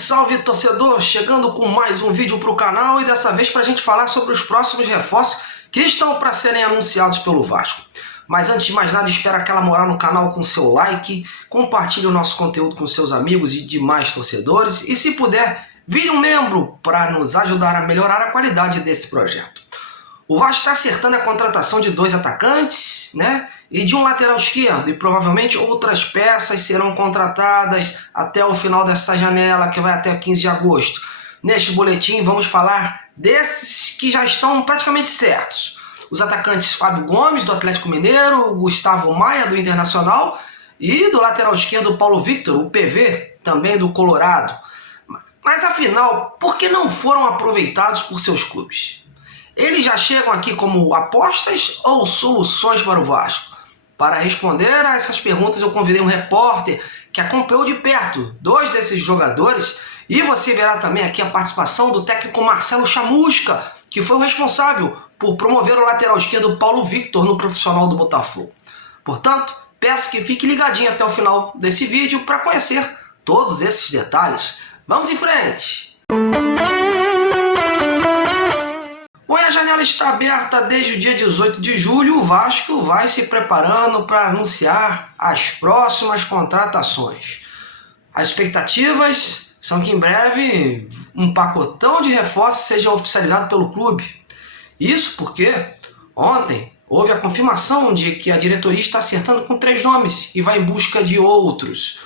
Salve, torcedor! Chegando com mais um vídeo para o canal e dessa vez para a gente falar sobre os próximos reforços que estão para serem anunciados pelo Vasco. Mas antes de mais nada, espera aquela moral no canal com seu like, compartilhe o nosso conteúdo com seus amigos e demais torcedores e, se puder, vire um membro para nos ajudar a melhorar a qualidade desse projeto. O Vasco está acertando a contratação de 2 atacantes, e de um lateral esquerdo, e provavelmente outras peças serão contratadas até o final dessa janela, que vai até 15 de agosto. Neste boletim vamos falar desses que já estão praticamente certos. Os atacantes Fábio Gomes, do Atlético Mineiro, Gustavo Maia, do Internacional, e do lateral esquerdo Paulo Victor, o PV, também do Colorado. Mas afinal, por que não foram aproveitados por seus clubes? Eles já chegam aqui como apostas ou soluções para o Vasco? Para responder a essas perguntas, eu convidei um repórter que acompanhou de perto 2 desses jogadores, e você verá também aqui a participação do técnico Marcelo Chamusca, que foi o responsável por promover o lateral esquerdo Paulo Victor no profissional do Botafogo. Portanto, peço que fique ligadinho até o final desse vídeo para conhecer todos esses detalhes. Vamos em frente! Bom, a janela está aberta desde o dia 18 de julho, o Vasco vai se preparando para anunciar as próximas contratações. As expectativas são que em breve um pacotão de reforços seja oficializado pelo clube. Isso porque ontem houve a confirmação de que a diretoria está acertando com 3 nomes e vai em busca de outros.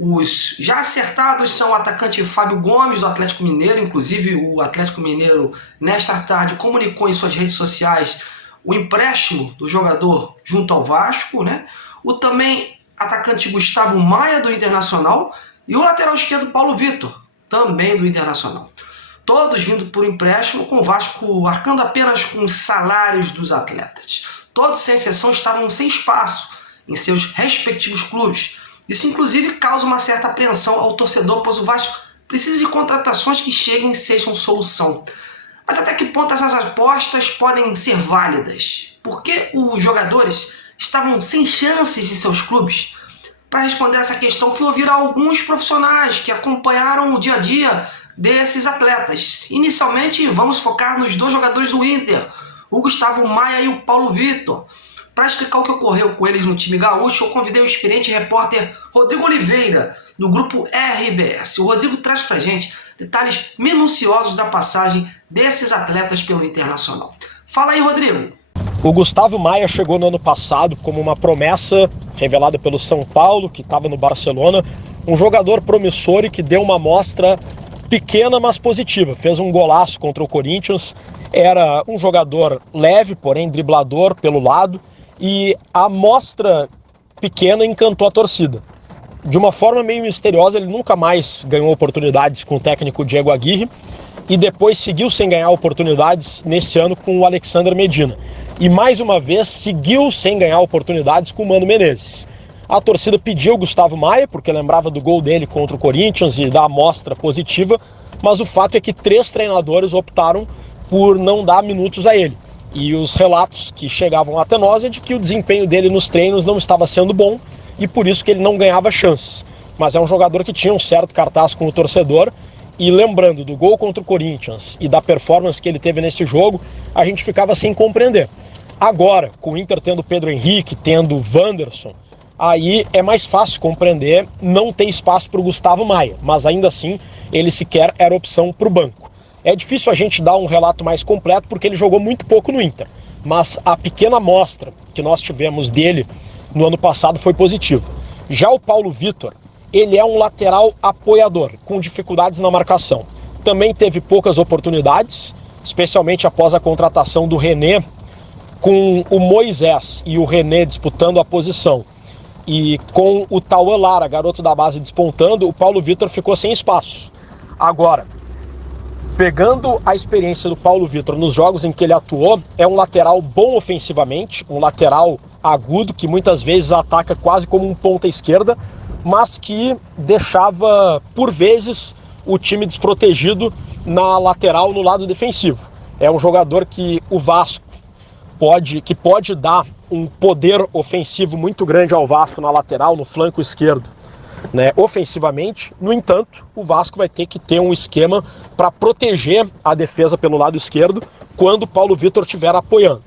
Os já acertados são o atacante Fábio Gomes, do Atlético Mineiro. Inclusive o Atlético Mineiro, nesta tarde, comunicou em suas redes sociais o empréstimo do jogador junto ao Vasco, O também atacante Gustavo Maia, do Internacional, e o lateral esquerdo Paulo Victor, também do Internacional. Todos vindo por empréstimo, com o Vasco arcando apenas com os salários dos atletas. Todos, sem exceção, estavam sem espaço em seus respectivos clubes. Isso, inclusive, causa uma certa apreensão ao torcedor, pois o Vasco precisa de contratações que cheguem e sejam solução. Mas até que ponto essas apostas podem ser válidas? Por que os jogadores estavam sem chances em seus clubes? Para responder essa questão, fui ouvir alguns profissionais que acompanharam o dia a dia desses atletas. Inicialmente, vamos focar nos 2 jogadores do Inter, o Gustavo Maia e o Paulo Victor. Para explicar o que ocorreu com eles no time gaúcho, eu convidei o experiente repórter Rodrigo Oliveira, do grupo RBS. O Rodrigo traz para a gente detalhes minuciosos da passagem desses atletas pelo Internacional. Fala aí, Rodrigo. O Gustavo Maia chegou no ano passado como uma promessa revelada pelo São Paulo, que estava no Barcelona. Um jogador promissor e que deu uma amostra pequena, mas positiva. Fez um golaço contra o Corinthians. Era um jogador leve, porém driblador pelo lado. E a amostra pequena encantou a torcida. De uma forma meio misteriosa, ele nunca mais ganhou oportunidades com o técnico Diego Aguirre e depois seguiu sem ganhar oportunidades nesse ano com o Alexandre Medina. E mais uma vez seguiu sem ganhar oportunidades com o Mano Menezes. A torcida pediu o Gustavo Maia, porque lembrava do gol dele contra o Corinthians e da amostra positiva, mas o fato é que 3 treinadores optaram por não dar minutos a ele. E os relatos que chegavam até nós é de que o desempenho dele nos treinos não estava sendo bom e por isso que ele não ganhava chances. Mas é um jogador que tinha um certo cartaz com o torcedor, e lembrando do gol contra o Corinthians e da performance que ele teve nesse jogo, a gente ficava sem compreender. Agora, com o Inter tendo Pedro Henrique, tendo Wanderson, aí é mais fácil compreender não ter espaço para o Gustavo Maia, mas ainda assim ele sequer era opção para o banco. É difícil a gente dar um relato mais completo porque ele jogou muito pouco no Inter, mas a pequena amostra que nós tivemos dele no ano passado foi positiva. Já o Paulo Victor, ele é um lateral apoiador, com dificuldades na marcação. Também teve poucas oportunidades, especialmente após a contratação do René, com o Moisés e o René disputando a posição. E com o Tauan Lara, garoto da base, despontando, o Paulo Victor ficou sem espaço. Agora, pegando a experiência do Paulo Victor nos jogos em que ele atuou, é um lateral bom ofensivamente, um lateral agudo, que muitas vezes ataca quase como um ponta esquerda, mas que deixava, por vezes, o time desprotegido na lateral, no lado defensivo. É um jogador que o Vasco pode dar um poder ofensivo muito grande ao Vasco na lateral, no flanco esquerdo, né, ofensivamente. No entanto, o Vasco vai ter que ter um esquema para proteger a defesa pelo lado esquerdo quando o Paulo Vitor estiver apoiando.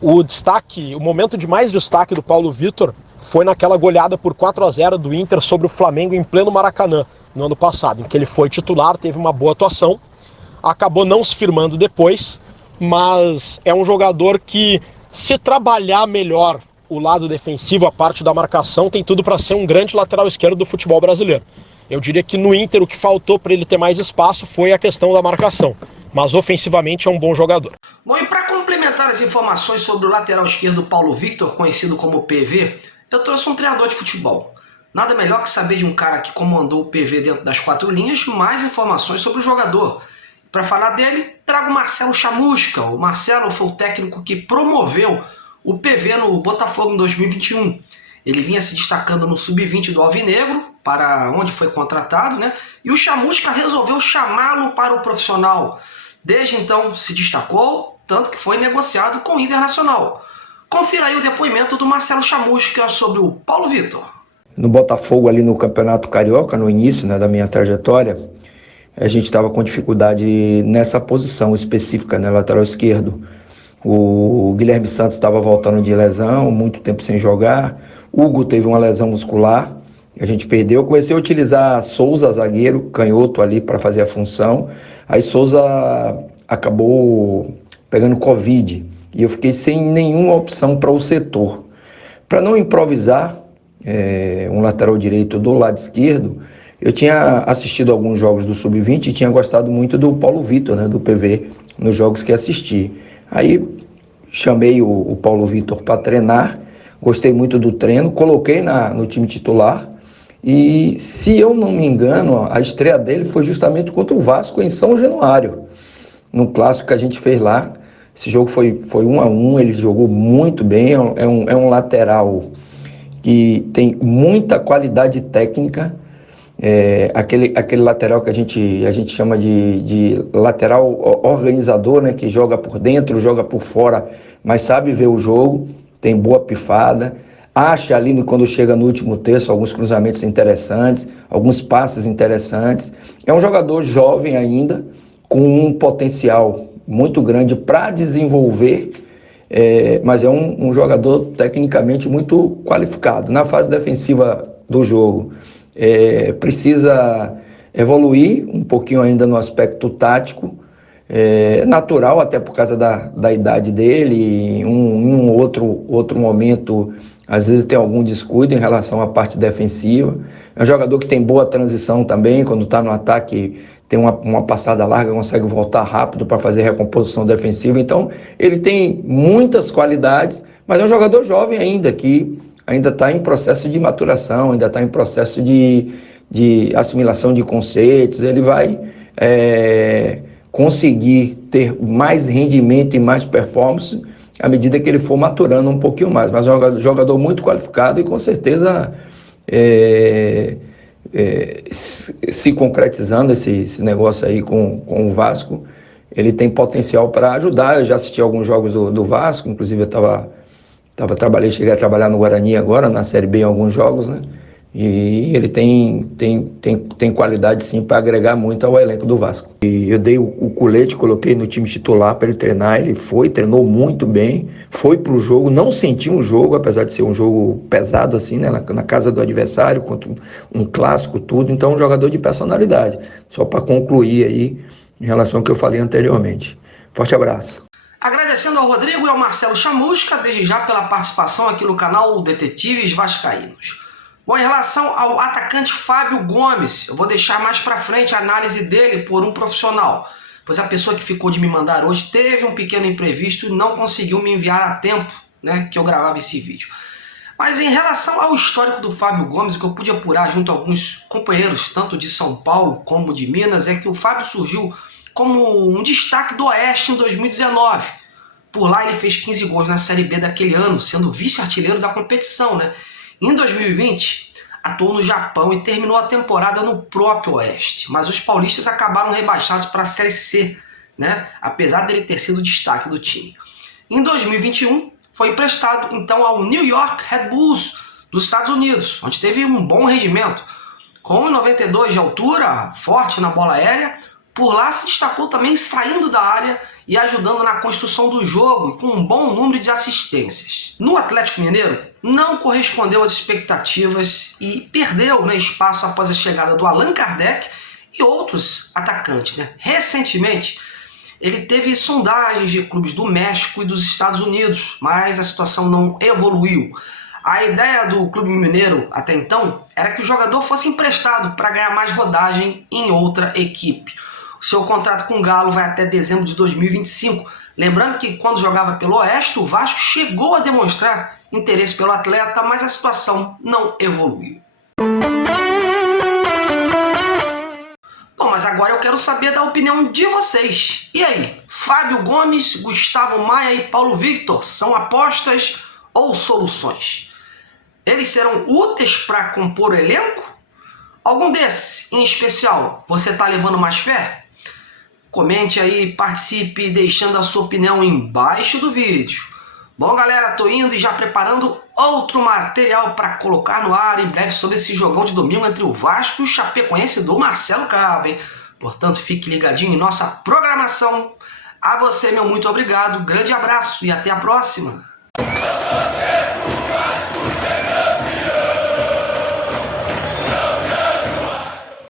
O momento de mais destaque do Paulo Vitor foi naquela goleada por 4-0 do Inter sobre o Flamengo em pleno Maracanã, no ano passado, em que ele foi titular, teve uma boa atuação, acabou não se firmando depois, mas é um jogador que, se trabalhar melhor o lado defensivo, a parte da marcação, tem tudo para ser um grande lateral esquerdo do futebol brasileiro. Eu diria que no Inter o que faltou para ele ter mais espaço foi a questão da marcação, mas ofensivamente é um bom jogador. Bom, e para complementar as informações sobre o lateral esquerdo Paulo Vitor, conhecido como PV, eu trouxe um treinador de futebol. Nada melhor que saber de um cara que comandou o PV dentro das 4 linhas, mais informações sobre o jogador. Para falar dele, trago o Marcelo Chamusca. O Marcelo foi o técnico que promoveu o PV no Botafogo em 2021. Ele vinha se destacando no Sub-20 do Alvinegro, para onde foi contratado, né? E o Chamusca resolveu chamá-lo para o profissional. Desde então se destacou, tanto que foi negociado com o Internacional. Confira aí o depoimento do Marcelo Chamusca sobre o Paulo Vitor. No Botafogo, ali no Campeonato Carioca, no início, né, da minha trajetória, a gente estava com dificuldade nessa posição específica, né, lateral esquerdo. O Guilherme Santos estava voltando de lesão, muito tempo sem jogar. Hugo teve uma lesão muscular, a gente perdeu. Eu comecei a utilizar Souza, zagueiro, canhoto ali para fazer a função. Aí Souza acabou pegando Covid e eu fiquei sem nenhuma opção para o setor. Para não improvisar um lateral direito do lado esquerdo, eu tinha assistido alguns jogos do Sub-20 e tinha gostado muito do Paulo Vitor, né, do PV, nos jogos que assisti. Aí chamei o Paulo Vitor para treinar, gostei muito do treino, coloquei no time titular e, se eu não me engano, a estreia dele foi justamente contra o Vasco em São Januário, no clássico que a gente fez lá. Esse jogo foi 1-1, ele jogou muito bem, é um lateral que tem muita qualidade técnica, aquele lateral que a gente chama de lateral organizador, né, que joga por dentro, joga por fora, mas sabe ver o jogo, tem boa pifada, acha ali quando chega no último terço alguns cruzamentos interessantes, alguns passes interessantes. É um jogador jovem ainda, com um potencial muito grande para desenvolver, mas é um jogador tecnicamente muito qualificado. Na fase defensiva do jogo, precisa evoluir um pouquinho ainda no aspecto tático, natural, até por causa da idade dele. Em um outro momento, às vezes tem algum descuido em relação à parte defensiva. É um jogador que tem boa transição também, quando está no ataque, tem uma passada larga, consegue voltar rápido para fazer recomposição defensiva. Então, ele tem muitas qualidades, mas é um jogador jovem ainda, que ainda está em processo de maturação, ainda está em processo de assimilação de conceitos. Ele vai conseguir ter mais rendimento e mais performance à medida que ele for maturando um pouquinho mais. Mas é um jogador muito qualificado e, com certeza, se concretizando esse negócio aí com o Vasco, ele tem potencial para ajudar. Eu já assisti alguns jogos do Vasco, inclusive eu cheguei a trabalhar no Guarani agora, na Série B, em alguns jogos, né? E ele tem qualidade sim para agregar muito ao elenco do Vasco. E eu dei o colete, coloquei no time titular para ele treinar. Ele treinou muito bem, foi para o jogo, não sentiu um jogo, apesar de ser um jogo pesado assim, né, na casa do adversário, contra um clássico, tudo. Então, um jogador de personalidade. Só para concluir aí em relação ao que eu falei anteriormente. Forte abraço. Agradecendo ao Rodrigo e ao Marcelo Chamusca, desde já, pela participação aqui no canal Detetives Vascaínos. Bom, em relação ao atacante Fábio Gomes, eu vou deixar mais para frente a análise dele por um profissional, pois a pessoa que ficou de me mandar hoje teve um pequeno imprevisto e não conseguiu me enviar a tempo, né, que eu gravava esse vídeo. Mas em relação ao histórico do Fábio Gomes, o que eu pude apurar junto a alguns companheiros, tanto de São Paulo como de Minas, é que o Fábio surgiu como um destaque do Oeste em 2019. Por lá ele fez 15 gols na Série B daquele ano, sendo vice-artilheiro da competição, né? Em 2020, atuou no Japão e terminou a temporada no próprio Oeste. Mas os paulistas acabaram rebaixados para a Série C, né? Apesar dele ter sido o destaque do time. Em 2021, foi emprestado então ao New York Red Bulls, dos Estados Unidos, onde teve um bom rendimento. Com 1,92 de altura, forte na bola aérea, por lá se destacou também saindo da área e ajudando na construção do jogo e com um bom número de assistências. No Atlético Mineiro, não correspondeu às expectativas e perdeu espaço após a chegada do Allan Kardec e outros atacantes. Recentemente, ele teve sondagens de clubes do México e dos Estados Unidos, mas a situação não evoluiu. A ideia do clube mineiro até então era que o jogador fosse emprestado para ganhar mais rodagem em outra equipe. O seu contrato com o Galo vai até dezembro de 2025. Lembrando que quando jogava pelo Oeste, o Vasco chegou a demonstrar interesse pelo atleta, mas a situação não evoluiu. Bom, mas agora eu quero saber da opinião de vocês. E aí, Fábio Gomes, Gustavo Maia e Paulo Victor são apostas ou soluções? Eles serão úteis para compor o elenco? Algum desses, em especial, você está levando mais fé? Comente aí, participe, deixando a sua opinião embaixo do vídeo. Bom, galera, tô indo e já preparando outro material para colocar no ar em breve sobre esse jogão de domingo entre o Vasco e o Chapecoense do Marcelo Cabo, hein? Portanto, fique ligadinho em nossa programação. A você, meu muito obrigado, grande abraço e até a próxima!